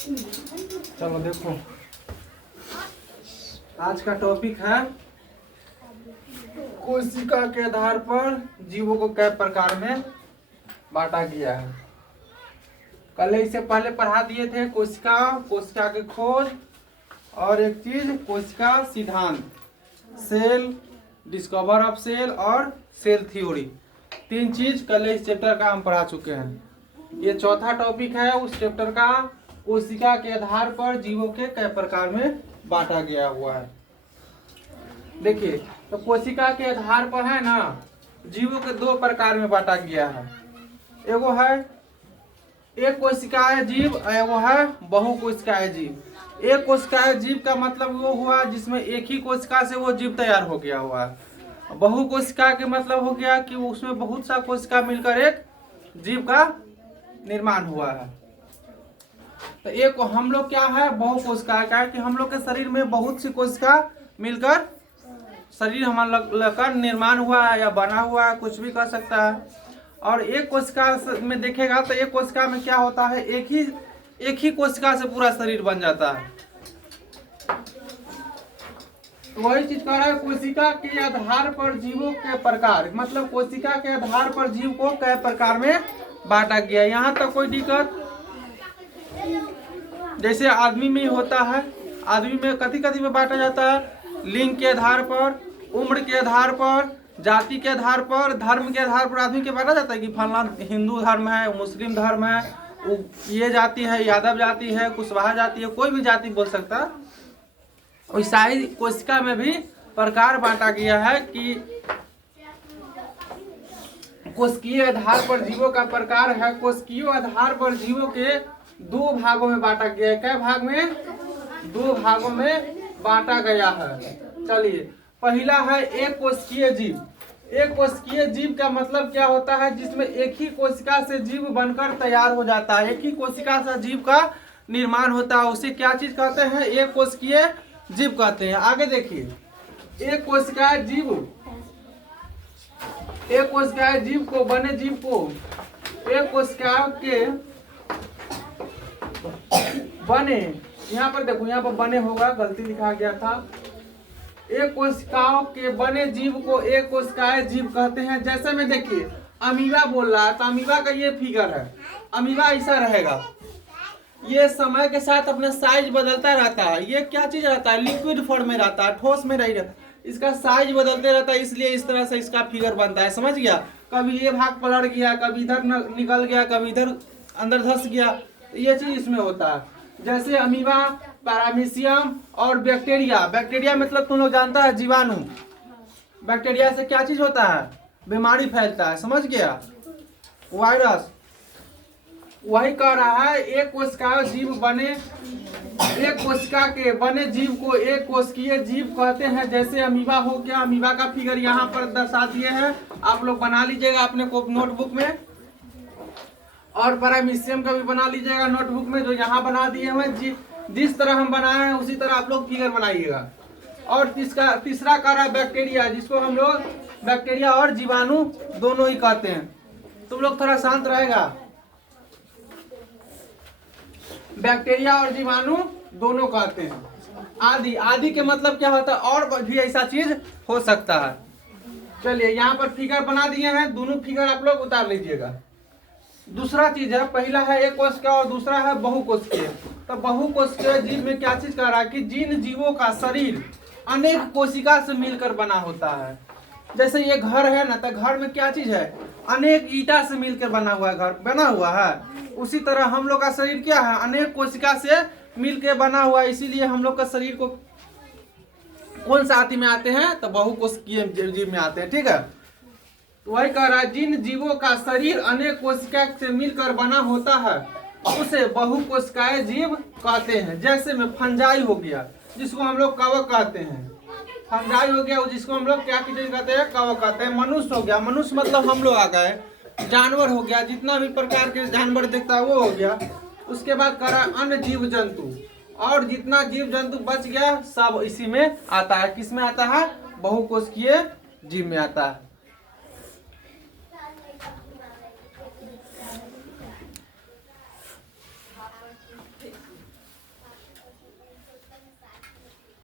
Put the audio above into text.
चलो देखो, आज का टॉपिक है कोशिका के आधार पर जीवों को कई प्रकार में बांटा गया है। कल इससे पहले पढ़ा दिए थे कोशिका, कोशिका की खोज, और एक चीज कोशिका सिद्धांत, सेल, डिस्कवर ऑफ सेल और सेल थ्योरी। 3 चीज कल इस चैप्टर का हम पढ़ा चुके हैं। ये चौथा टॉपिक है उस चैप्टर का, कोशिका के आधार पर जीवों के कई प्रकार में बांटा गया हुआ है। देखिए, तो कोशिका के आधार पर है ना, जीवों के 2 प्रकार में बांटा गया है। एगो है एक कोशिकाएं जीव, वो है बहुकोशिकाएं जीव। एक कोशिकाएं जीव का मतलब वो हुआ जिसमें एक ही कोशिका से वो जीव तैयार हो गया हुआ है। बहुकोशिका के मतलब हो गया कि उसमें बहुत सा कोशिका मिलकर एक जीव का निर्माण हुआ है। तो एक हम लोग क्या है, बहुकोशिका का, कि हम लोग के शरीर में बहुत सी कोशिका मिलकर शरीर हमारा का निर्माण हुआ है या बना हुआ है, कुछ भी कर सकता है। और एक कोशिका में देखेगा तो एक कोशिका में क्या होता है, एक ही कोशिका से पूरा शरीर बन जाता है। तो वही चीज कह रहा है, कोशिका के आधार पर जीवों के प्रकार, मतलब कोशिका के आधार पर जीव को कई प्रकार में बांटा गया। यहाँ तक कोई दिक्कत, जैसे आदमी में होता है, आदमी में कथी में बांटा जाता है, लिंग के आधार पर, उम्र के आधार पर, जाति के आधार पर, धर्म के आधार पर आदमी के बांटा जाता है कि फलाना हिंदू धर्म है, मुस्लिम धर्म है, ये जाति है, यादव जाति है, कुशवाहा जाति है, कोई भी जाति बोल सकता है। वैसा ही कोशिका में भी प्रकार बांटा गया है कि कोशिकीय आधार पर जीवों का प्रकार है। कोशिकीय आधार पर जीवों के 2 भागों में बांटा गया है। कई भाग में? 2 भागों में बांटा गया है। चलिए, पहला है एक कोशिकीय जीव। एक कोशिकीय जीव का मतलब क्या होता है, जिसमें एक ही कोशिका से जीव बनकर तैयार हो जाता है, एक ही कोशिका से जीव का निर्माण होता है। उसे क्या चीज कहते हैं, एक कोशिकीय जीव कहते हैं। आगे देखिए, एक कोशिकाएं जीव, एक कोशिकाएं जीव को, बने जीव को, एक कोशिका के बने, यहाँ पर देखो, यहाँ पर बने होगा, गलती लिखा गया था। एक कोशिकाओं के बने जीव को एक कोशिकाएं जीव कहते हैं। जैसे में देखिए, अमीबा बोल रहा है तो अमीबा का ये फिगर है, अमीबा ऐसा रहेगा, ये समय के साथ अपना साइज बदलता रहता है। ये क्या चीज रहता है, लिक्विड फॉर्म में रहता है, ठोस में नहीं रहता, इसका साइज बदलते रहता है, इसलिए इस तरह से इसका फिगर बनता है। समझ गया? कभी ये भाग पलट गया, कभी इधर निकल गया, कभी इधर अंदर धस गया, तो ये चीज इसमें होता है। जैसे अमीबा, पैरामीशियम और बैक्टीरिया। बैक्टीरिया मतलब तुम लोग जानता है, जीवाणु। बैक्टीरिया से क्या चीज होता है, बीमारी फैलता है। समझ गया? वायरस। वही कह रहा है, एक कोशिका जीव बने, एक कोशिका के बने जीव को एक कोशिकीय जीव कहते हैं। जैसे अमीबा हो गया, अमीबा का फिगर यहाँ पर दर्शा दिए हैं, आप लोग बना लीजिएगा अपने को नोटबुक में, और पैरामीशियम का भी बना लीजिएगा नोटबुक में, जो यहाँ बना दिए हुए। जिस तरह हम बनाए हैं उसी तरह आप लोग फिगर बनाइएगा। और तीसरा कह रहा है बैक्टीरिया, जिसको हम लोग बैक्टीरिया और जीवाणु दोनों ही कहते हैं। तुम लोग थोड़ा शांत रहेगा। बैक्टीरिया और जीवाणु दोनों कहते हैं। आदि, आदि के मतलब क्या होता है, और भी ऐसा चीज हो सकता है। चलिए, यहाँ पर फिगर बना दिए हैं, दोनों फिगर आप लोग उतार लीजिएगा। दूसरा चीज है, पहला है एक कोशिका और दूसरा है बहुकोशिकीय। तो बहुकोशिकीय जीव में क्या चीज कह रहा है कि जिन जीवों का शरीर अनेक कोशिका से मिलकर बना होता है। जैसे ये घर है ना, तो घर में क्या चीज है, अनेक ईटा से मिलकर बना हुआ घर बना हुआ है। उसी तरह हम लोग का शरीर क्या है, अनेक कोशिका से मिलकर बना हुआ है। इसीलिए हम लोग का शरीर को कौन सा आदि में आते हैं, तो बहुकोशिकीय जीव में आते हैं। ठीक है? वही कह रहा है, जिन जीवों का शरीर अनेक कोशिका से मिलकर बना होता है उसे बहुकोशिकाएं जीव कहते हैं। जैसे में फंजाई हो गया, जिसको हम लोग कवक कहते हैं। फंजाई हो गया, जिसको हम लोग क्या चीज कहते हैं, कवक कहते हैं। मनुष्य हो गया, मनुष्य मतलब हम लोग आ गए। जानवर हो गया, जितना भी प्रकार के जानवर दिखता है वो हो गया। उसके बाद कह रहा है अन्य जीव जंतु, और जितना जीव जंतु बच गया सब इसी में आता है। किस में आता है, बहुकोशिकीय जीव में आता है।